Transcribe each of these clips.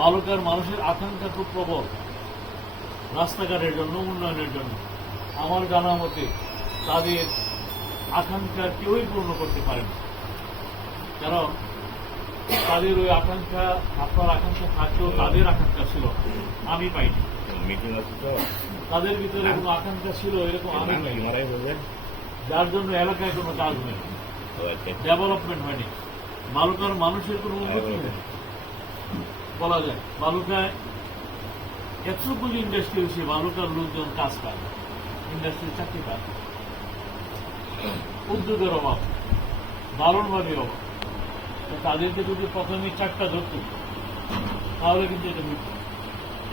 বালুকার মানুষের আকাঙ্ক্ষা খুব প্রবল রাস্তাঘাটের জন্য, উন্নয়নের জন্য। আমার জানা মতে তাদের আকাঙ্ক্ষা কেউই পূর্ণ করতে পারে না, কারণ তাদের ওই আকাঙ্ক্ষা, আপনার আকাঙ্ক্ষা থাকলেও তাদের আকাঙ্ক্ষা ছিল আমি পাইনি। তাদের ভিতরে কোনো আকাঙ্ক্ষা ছিল এরকম আমি পাইনি, যার জন্য এলাকায় কোনো কাজ হয়নি, ডেভেলপমেন্ট হয়নি, বালুকার মানুষের কোনো উন্নতি হয়নি বলা যায়। বালুকায় এতগুলি ইন্ডাস্ট্রি হয়েছে, বালুকার লোকজন কাজ পায়, ইন্ডাস্ট্রির চাকরি পায়, উদ্যোগের অভাব, দারুণভাবে অভাব। তাদেরকে যদি প্রথমে চারটা ধরত তাহলে কিন্তু এটা হইত।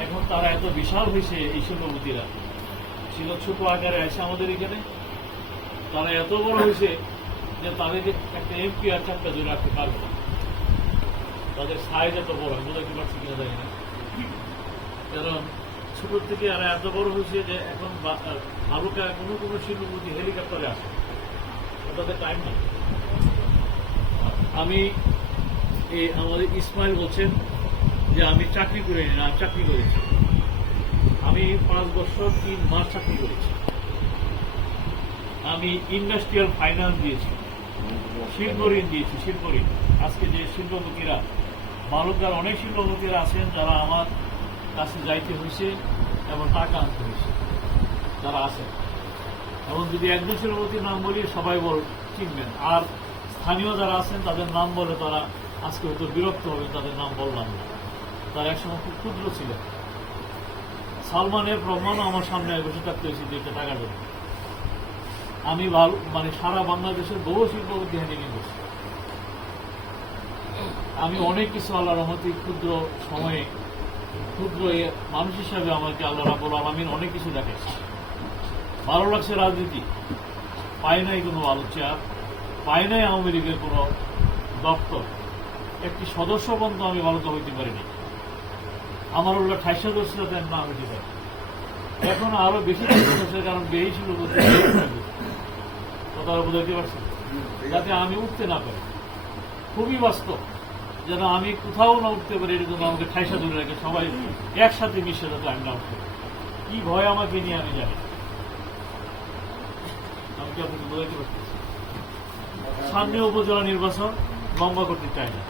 এখন তারা এত বিশাল হয়েছে, এই শিল্পপতিরা ছিল ছোট আকারে আছে আমাদের এখানে, তারা এত বড় হয়েছে যে তাদেরকে একটা এমপি আর চারটা ধরে রাখতে পারবে না। তাদের সাইজ এত বড়, বোঝাতে পারছি কিনা জানি না, কারণ ছোট থেকে এরা এত বড় হয়েছে যে এখন বালুকা কোনো কোনো শিল্পপতি হেলিকপ্টারে আসে, তাদের টাইম নেই। আমি আমাদের ইসমাইল বলছেন যে আমি চাকরি করিনি, না চাকরি করেছি। আমি 5 বছর 3 মাস চাকরি করেছি। আমি ইন্ডাস্ট্রিয়াল ফাইন্যান্স দিয়েছি, শিল্প ঋণ দিয়েছি, শিল্প ঋণ। আজকে যে শিল্পপতিরা, বালুকার অনেক শিল্পপতিরা আছেন যারা আমার কাছে যাইতে হয়েছে এবং টাকা আনতে হয়েছে, যারা আছেন। এবং যদি একজন শিল্পপতির নাম বলি সবাই চিনবেন, আর স্থানীয় যারা আছেন তাদের নাম বলে তারা আজকে হয়তো বিরক্ত হবে, তাদের নাম বললাম না। তারা একসময় খুব ক্ষুদ্র ছিলেন। সালমানের প্রমাণও আমার সামনে বসে থাকতে হয়েছে 2টা টাকার জন্য। আমি মানে সারা বাংলাদেশের বহু শিল্পপতি হ্যান্ডিলিং করছি। আমি অনেক কিছু আল্লাহ রহমতে ক্ষুদ্র সময়ে, ক্ষুদ্র মানুষ হিসাবে আমাকে আল্লাহ রাব্বুল আলামিন অনেক কিছু দেখাইছে। ভালো লাগছে রাজনীতি, পাই নাই কোনো ভালো চেয়ার, পাই নাই আওয়ামী লীগের কোনো দপ্তর, একটি সদস্য পর্যন্ত আমি ভালোতে হইতে পারিনি। আমার উল্লা 28 সদস্য না হইতে পারে, এখন আরো বেশি সদস্য, কারণ বেশি ছিল কথা বুঝাইতে পারছি, যাতে আমি উঠতে না পারি। খুবই বাস্তব, যেন আমি কোথাও না উঠতে পারি, এটা জন্য আমাকে ঠাইসা ধরে রাখে সবাই একসাথে মিশে, যাতে আমি না উঠতে পারি। কি ভয় আমাকে নিয়ে আমি জানি, আমি কি আপনাকে বোঝাইতে পারছি। সামনে উপজেলা নির্বাচন লম্বা করতে চাই না,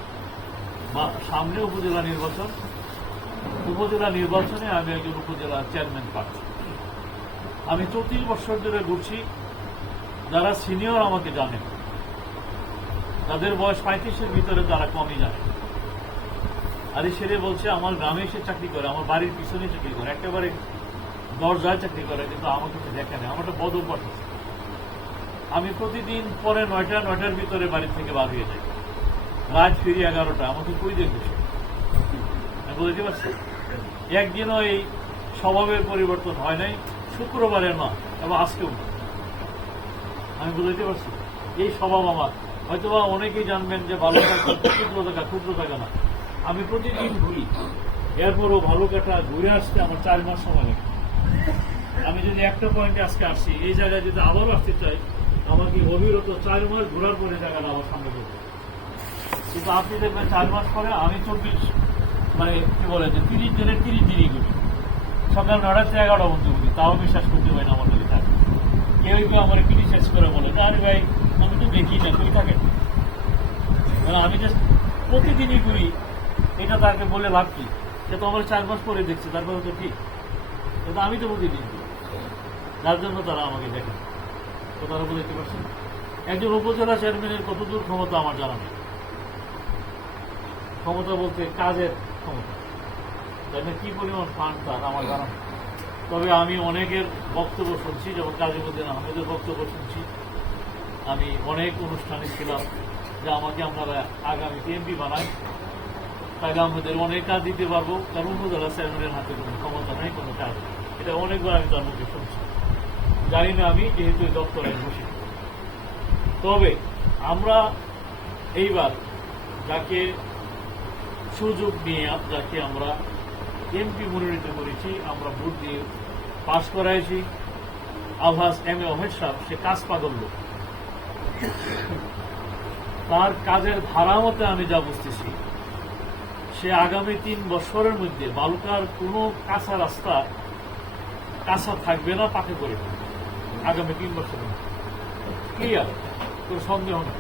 সামনে উপজেলা নির্বাচন, উপজেলা নির্বাচনে আমি একজন উপজেলা চেয়ারম্যান পাচ্ছি। আমি 34 বছর ধরে ঘুরছি, যারা সিনিয়র আমাকে জানেন, তাদের বয়স 35-এর ভিতরে, তারা কমই জানে। আর সেরে বলছে আমার গ্রামে এসে চাকরি করে, আমার বাড়ির পিছনে চাকরি করে, একেবারে দরজায় চাকরি করে, কিন্তু আমাকে দেখে নেয়। আমার একটা বদ অভ্যাস আছে, আমি প্রতিদিন পরে 9টার ভিতরে বাড়ি থেকে বার হয়ে যাই, রাত ফিরি 11টা। আমাকে কই দেখবে, বুঝতে পারছি। একদিনও এই স্বভাবের পরিবর্তন হয় নাই, শুক্রবারের না এবং আজকেও না। আমি বুঝতে পারছি এই স্বভাব আমার। হয়তোবা অনেকেই জানবেন যে বালুকাটা ক্ষুদ্র টাকা না। আমি প্রতিদিন ঘুরি, এরপরও বালুকাটা ঘুরে আসতে আমার 4 মাস সময় লাগে। আমি যদি একটা পয়েন্টে আজকে আসছি, এই জায়গায় যদি আবারও আসতে চাই, আমাকে অবিরত 4 মাস ঘোরার পরে জায়গাটা আমার সামনে করবে। কিন্তু আপনি দেখবেন 4 মাস পরে আমি 24 মানে কি বলে যে 30 দিনের 30 দিনই ঘুরি, সকাল 9টা থেকে 11টা পর্যন্ত ঘুরি, তাও বিশ্বাস করতে পারি না আমার যদি থাকে। কেউ কেউ আমার ক্রিটিসাইজ করে বলে, আরে ভাই আমি তো দেখি না, তুই থাকে। আমি জাস্ট প্রতিদিনই ঘুরি, এটা তাকে বলে লাভ কি? সে তো আমার 4 মাস পরে দেখছে, তারপরে তো ঠিক। কিন্তু আমি তো প্রতিদিন ঘুরি, যার জন্য তারা আমাকে দেখে। তো তারা বুঝতে পারছেন একজন উপজেলা চেয়ারম্যানের কতদূর ক্ষমতা আমার জানা নেই। ক্ষমতা বলতে কাজের ক্ষমতা, তাই না? কি পরিমাণ ফান্ড তার আমার জানা নেই। তবে আমি অনেকের বক্তব্য শুনছি, যেমন কাজীউদ্দিন আহমেদের বক্তব্য শুনছি। আমি অনেক অনুষ্ঠানে ছিলাম যে আমাকে আপনারা আগামীতে এমপি বানাই, তাহলে আমাদের অনেক কাজ দিতে পারবো, কারণ উপজেলা চেয়ারম্যানের হাতে কোনো ক্ষমতা নেই, কোনো কাজ। এটা অনেকবার আমি তার মুখে শুনছি, জানি না আমি যেহেতু দপ্তরে বসি। তবে আমরা এইবার যাকে সুযোগ নিয়ে, যাকে আমরা এমপি মনোনীত করেছি, আমরা ভোট দিয়ে পাশ করাইছি, আলহাজ এম এ ওয়াহেদ সাহেব, সে কাজ পাগল লোক। তার কাজের ধারা মতে আমি যা বুঝতেছি, সে আগামী 3 বছরের মধ্যে বালুকার কোনো কাঁচা রাস্তা কাঁচা থাকবে না, পাকে করে ফেলবে। আগামী 3 বছরের মধ্যে ক্লিয়ার, কোনো সন্দেহ নেই।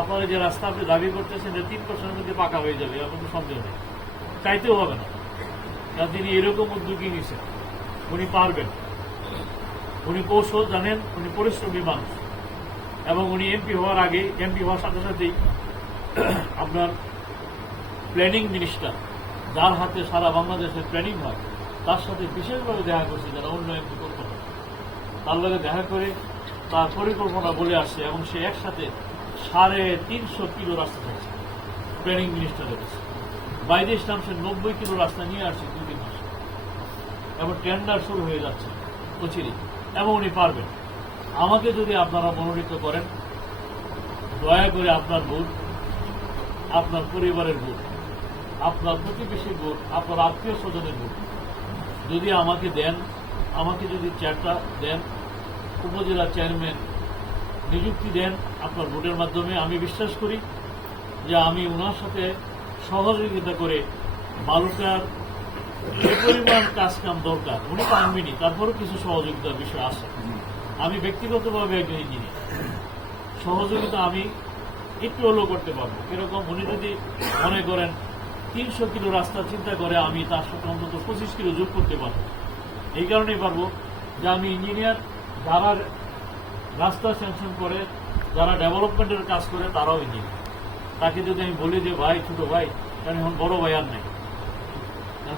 আপনারা যে রাস্তা আপনি দাবি করতেছেন যে 3 বছরের মধ্যে পাকা হয়ে যাবে, এর কোনো সন্দেহ নেই, চাইতেও হবে না। কারণ তিনি এরকম উদ্যোগী নিয়েছেন, উনি পারবেন, উনি কৌশল জানেন, উনি পরিশ্রমী মানুষ, এবং উনি এমপি হওয়ার আগে, এমপি হওয়ার সাথে সাথেই আপনার প্ল্যানিং মিনিস্টার, যার হাতে সারা বাংলাদেশের প্ল্যানিং হয়, তার সাথে বিশেষভাবে দেখা করছে, যারা উন্নয়ন করতে হয় তার লগে দেখা করে তার পরিকল্পনা বলে আসছে, এবং সে একসাথে 350 কিলো রাস্তা চাইছে প্ল্যানিং মিনিস্টারের কাছে। বাইরে ইসলাম সে 90 কিলো রাস্তা নিয়ে আসছে 2-3 মাসে, এবং টেন্ডার শুরু হয়ে যাচ্ছে অচিরেই, এবং উনি পারবেন। আমাকে যদি আপনারা মনোনীত করেন, দয়া করে আপনার ভোট, আপনার পরিবারের ভোট, আপনার প্রতিবেশীর ভোট, আপনার আত্মীয় স্বজনের ভোট যদি আমাকে দেন, আমাকে যদি চেয়ারটা দেন, উপজেলা চেয়ারম্যান নিযুক্তি দেন আপনার ভোটের মাধ্যমে, আমি বিশ্বাস করি যে আমি ওনার সাথে সহযোগিতা করে বালুকার যে পরিমাণ কাজ কাম দরকার, উনি তো আনবেনি, তারপরও কিছু সহযোগিতার বিষয় আছে। আমি ব্যক্তিগতভাবে একজন ইঞ্জিনিয়ার, সহযোগিতা আমি একটু হলেও করতে পারবো। এরকম উনি যদি মনে করেন 300 কিলো রাস্তা চিন্তা করে, আমি তার সাথে অন্তত 25 কিলো যোগ করতে পারবো। এই কারণেই পারবো যে আমি ইঞ্জিনিয়ার, যারা রাস্তা স্যাংশন করে, যারা ডেভেলপমেন্টের কাজ করে, তারাও ইঞ্জিনিয়ার। তাকে যদি আমি বলি যে ভাই, ছোট ভাই, কারণ এখন বড় ভাই আর নেই,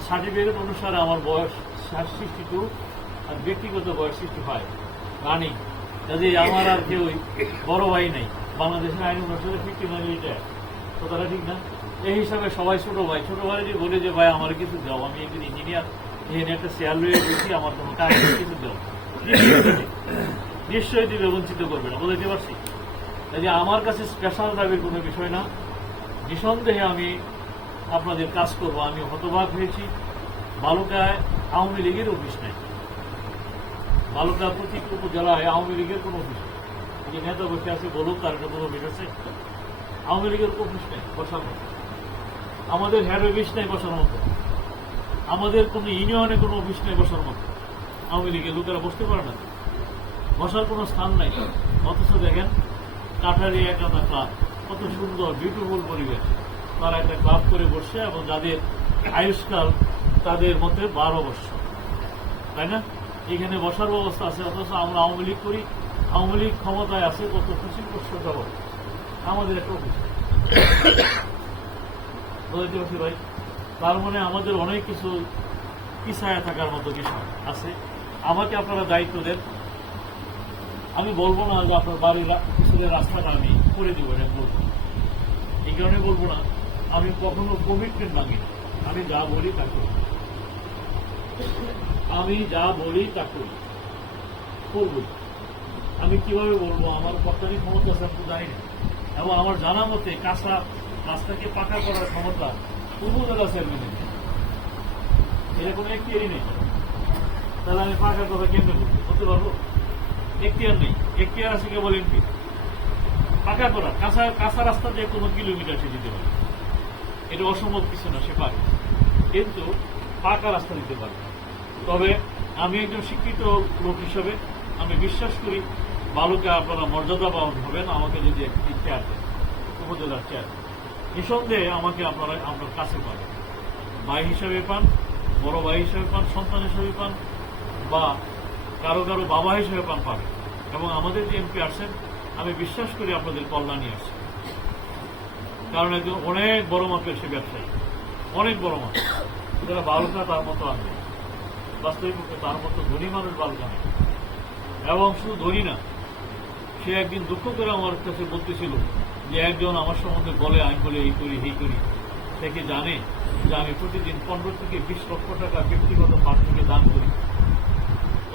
সার্টিফিকেট অনুসারে আমার বয়স 62 আর ব্যক্তিগত বয়স 65 রানিং, কাজে আমার আর কেউ বড় ভাই নেই। বাংলাদেশের আইন অনুসারে 59 রিটায়ার, তো তারা ঠিক না, এই হিসাবে সবাই ছোট ভাই। ছোট ভাই যদি বলে যে ভাই আমার কিছু দাও, আমি একজন ইঞ্জিনিয়ার, এখানে একটা শেয়ার লয়ে দিচ্ছি, আমার কোনো কাজ কিছু দাও, নিশ্চয়ই দিবে, বঞ্চিত করবে না, বলতে পারছি। কাজে আমার কাছে স্পেশাল দাবির কোনো বিষয় না, নিঃসন্দেহে আমি আপনাদের কাজ করব। আমি হতবাক হয়েছি, বালুকায় আওয়ামী লীগের অফিস নেই, বালুকা প্রতিটি উপজেলায় আওয়ামী লীগের কোনো অফিস নেই। যে নেতা বসে আছে বলুক তার একটা কোনো অফিস আছে? আওয়ামী লীগের অফিস নেই বসার মতো, আমাদের হেড অফিস নেই বসার মতো, আমাদের কোনো ইউনিয়নে কোনো অফিস নেই বসার মতো। আওয়ামী লীগের লোকেরা বসতে পারে না, বসার কোনো স্থান নাই। অথচ দেখেন কাঠারি একটা ক্লাব, কত সুন্দর বিউটিফুল পরিবেশ, তারা একটা ক্লাব করে বসছে, এবং যাদের আয়ুষ্কাল তাদের মধ্যে 12 বছর, তাই না? এখানে বসার ব্যবস্থা আছে। অথচ আমরা আওয়ামী লীগ করি, আওয়ামী লীগ ক্ষমতায় আছে গত 25 বছর যাবৎ, আমাদের একটা অফিস বলতে পারছি ভাই। তার মানে আমাদের অনেক কিছু পিছায়া থাকার মতো বিষয় আছে। আমাকে আপনারা দায়িত্ব দেন, আমি বলবো না যে আপনার বাড়ির পিছনের রাস্তাটা আমি করে দিব, এটা বলবো। এই কারণে বলবো না, আমি কখনো কমিটমেন্ট ভাঙি না, আমি যা বলি তা করি, আমি যা বলি তা করি, করবো। আমি কিভাবে বলবো, আমার কর্তারি ক্ষমতা আছে আমি জানি না, এবং আমার জানা মতে কাঁচা রাস্তাকে পাকা করার ক্ষমতা উপজেলা চেয়ারম্যানের নেই, এরকম এখতিয়ারই নেই। তাহলে আমি পাকা কথা কেন্দ্র করতে পারবো? এখতিয়ার নেই, এখতিয়ার আছে কেবল এমপি। পাকা করা কাঁচা রাস্তা দিয়ে কোনো কিলোমিটার সে দিতে পারে, এটা অসম্ভব কিছু না, সে পারে, কিন্তু পাকা রাস্তা দিতে পারে। তবে আমি একজন শিক্ষিত লোক হিসাবে আমি বিশ্বাস করি বালুকা আপনারা মর্যাদাবান হবেন আমাকে যদি একটি চেয়ার দেন, উপজেলার চেয়ার। নিঃসন্দেহে আমাকে আপনারা আপনার কাছে পাবেন, ভাই হিসাবে পান, বড় ভাই হিসাবে পান, সন্তান হিসাবে পান, বা কারো কারো বাবা হিসেবে পাবেন। এবং আমাদের যে এমপি আসছেন, আমি বিশ্বাস করি আপনাদের কল্যাণই আসছে, কারণ একজন অনেক বড় মাপের সে ব্যবসায়ী, অনেক বড় মাপ, যারা বালুকা তার মতো আনবে, বাস্তবিক তার মতো ধনী মানুষ বালুকা নেই। এবং শুধু ধনী না, সে একদিন দুঃখ করে আমার কাছে বলতেছিল যে একজন আমার সম্বন্ধে বলে, আমি বলে এই করি এই করি, সে কি জানে যে আমি প্রতিদিন 15 থেকে 20 লক্ষ টাকা ব্যক্তিগত ফান্ড থেকে দান করি।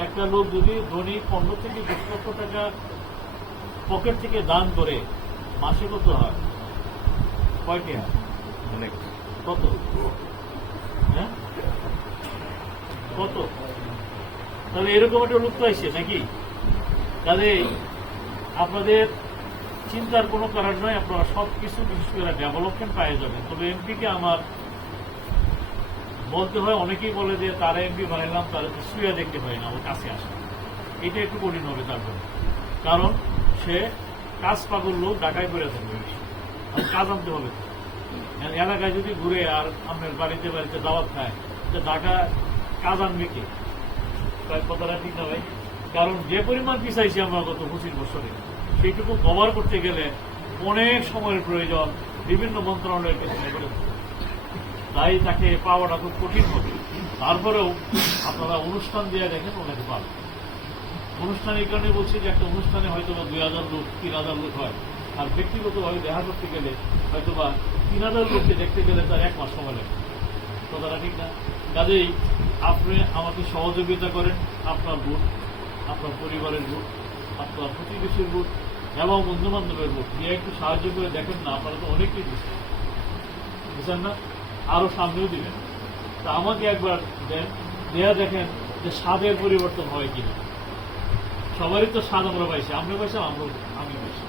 একটা লোক যদি ধনী 15 থেকে 20 লক্ষ টাকা পকেট থেকে দান করে, মাসে কত হয়? কয়টি হয়? অনেক। কত? হ্যাঁ, কত? তাহলে এরকম একটা লোক পাইছে নাকি? তাহলে আপনাদের চিন্তার কোনো কারণ নয়, আপনারা সবকিছু বিশেষ করে ডেভেলপমেন্ট পাই যাবেন। তবে এমপিকে আমার বলতে হয়, অনেকেই বলে যে তারা এমপি বানাইলাম, তারা তো শুয়ে দেখতে হয় না, ওর কাছে আসে। এটা একটু কঠিন হবে তার জন্য, কারণ সে কাজ পাগল লোক, ঢাকায় করে থাকবে বেশি, আর কাজ আনতে হবে। এলাকায় যদি ঘুরে আর আপনার বাড়িতে বাড়িতে দাওয়াত খায়, তো ঢাকা কাজ আনবে কে? কথাটা ঠিক না ভাই? কারণ যে পরিমাণ পিছাইছি আমরা গত 25 বছরে, সেইটুকু কভার করতে গেলে অনেক সময়ের প্রয়োজন, বিভিন্ন মন্ত্রণালয়ের পেছনে করে। তাই তাকে পাওয়াটা খুব কঠিন হবে। তারপরেও আপনারা অনুষ্ঠান দিয়ে দেখেন, ওনাকে পাবেন। অনুষ্ঠান এই কারণে বলছি যে একটা অনুষ্ঠানে হয়তো বা 2000 লোক 3000 লোক হয়, আর ব্যক্তিগতভাবে দেখা করতে গেলে হয়তো বা 3000 লোককে দেখতে গেলে তার 1 মাস সময় লাগে। কথাটা ঠিক না? কাজেই আপনি আমাকে সহযোগিতা করেন, আপনার ভোট, আপনার পরিবারের ভোট, আপনার প্রতিবেশীর ভোট এবং বন্ধু বান্ধবের ভোট দিয়ে একটু সাহায্য করে দেখেন না। আপনারা তো অনেকেই বুঝছেন না, আরো সামনেও দিবেন। তা আমাকে একবার দেন, দেয়া দেখেন যে স্বাদের পরিবর্তন হয় কিনা। সবারই তো স্বাদ আমরা পাইছি, আমরা পাইছি, আমি পাইছি,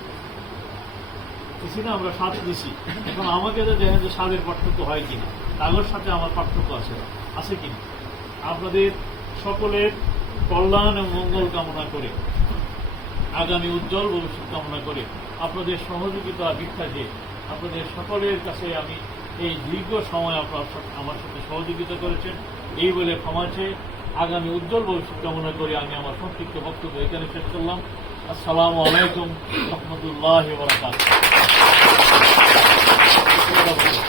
দিছি না, আমরা স্বাদ দিছি। এখন আমাকে তো দেখেন যে স্বাদের পার্থক্য হয় কিনা, তাদের সাথে আমার পার্থক্য আছে কিনা। আপনাদের সকলের কল্যাণ এবং মঙ্গল কামনা করে, আগামী উজ্জ্বল ভবিষ্যৎ কামনা করে, আপনাদের সহযোগিতা ভিক্ষাকে আপনাদের সকলের কাছে আমি এই দীর্ঘ সময় আমার সাথে সহযোগিতা করেছেন, এই বলে ক্ষমা চেয়ে আগামী উজ্জ্বল ভবিষ্যৎ কামনা করে আমি আমার সংক্ষিপ্ত বক্তব্য এখানে শেষ করলাম। আসসালামু আলাইকুম রহমতুল্লাহ ওয়া বারাকাতুহু।